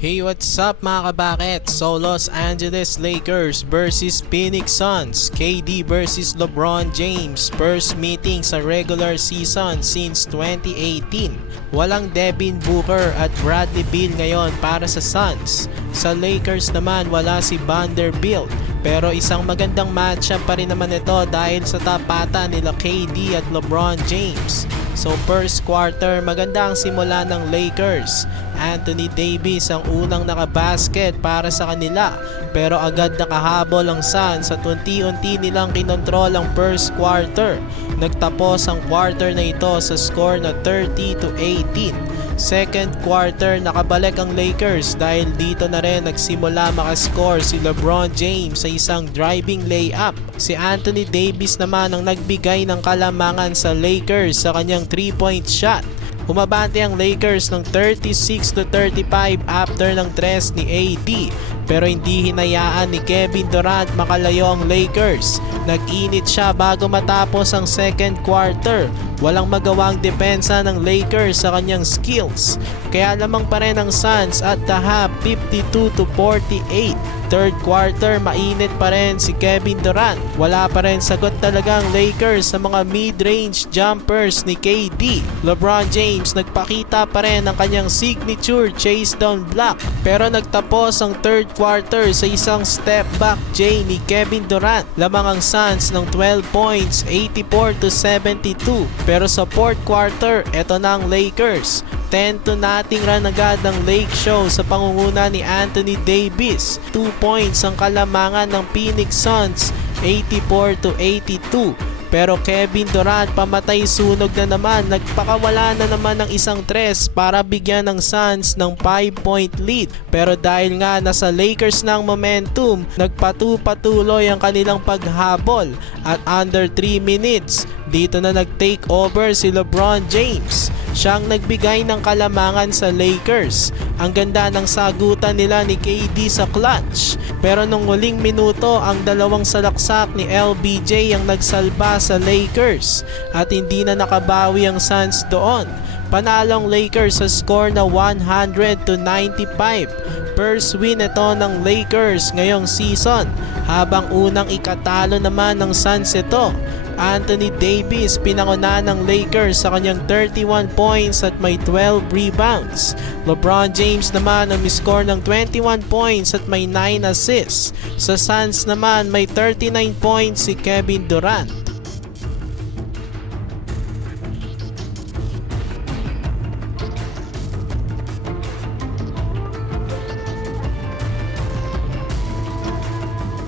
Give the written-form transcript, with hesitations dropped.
Hey, what's up mga kabakit? So Los Angeles Lakers versus Phoenix Suns, KD versus LeBron James, first meeting sa regular season since 2018. Walang Devin Booker at Bradley Beal ngayon para sa Suns. Sa Lakers naman wala si Vanderbilt. Pero isang magandang matchup pa rin naman ito dahil sa tapatan nila KD at LeBron James. So first quarter, maganda ang simula ng Lakers. Anthony Davis ang unang nakabasket para sa kanila, pero agad nakahabol ang Suns at unti-unti nilang kinontrol ang first quarter. Nagtapos ang quarter na ito sa score na 30-18. Second quarter, nakabalik ang Lakers dahil dito na rin nagsimula makascore si LeBron James sa isang driving layup. Si Anthony Davis naman ang nagbigay ng kalamangan sa Lakers sa kanyang 3-point shot. Humabante ang Lakers ng 36-35 after ng tres ni AD, pero hindi hinayaan ni Kevin Durant makalayo ang Lakers. Nag-init siya bago matapos ang second quarter. Walang magawang depensa ng Lakers sa kanyang skills, kaya lamang pa rin ang Suns at the half 52-48. Third quarter, mainit pa rin si Kevin Durant. Wala pa rin sagot talagang Lakers sa mga mid-range jumpers ni KD. LeBron James nagpakita pa rin ng kanyang signature chase down block, pero nagtapos ang third quarter sa isang step back J ni Kevin Durant. Lamang ang Suns ng 12 points, 84-72. Pero sa fourth quarter, eto na ang Lakers. 10-0 run agad ang Lake Show sa pangunguna ni Anthony Davis. 2 points ang kalamangan ng Phoenix Suns, 84-82. Pero Kevin Durant pamatay sunog na naman, nagpakawala na naman ng isang tres para bigyan ng Suns ng 5-point lead. Pero dahil nga nasa Lakers na ang momentum, nagpatuloy ang kanilang paghabol at under 3 minutes, dito na nag-take over si LeBron James. Siyang nagbigay ng kalamangan sa Lakers. Ang ganda ng sagutan nila ni KD sa clutch. Pero nung huling minuto, ang dalawang salaksak ni LBJ ang nagsalba sa Lakers at hindi na nakabawi ang Suns doon. Panalong Lakers sa score na 100-95. First win ito ng Lakers ngayong season, habang unang ikatalo naman ng Suns ito. Anthony Davis pinanguna ng Lakers sa kanyang 31 points at may 12 rebounds. LeBron James naman ang score ng 21 points at may 9 assists. Sa Suns naman may 39 points si Kevin Durant.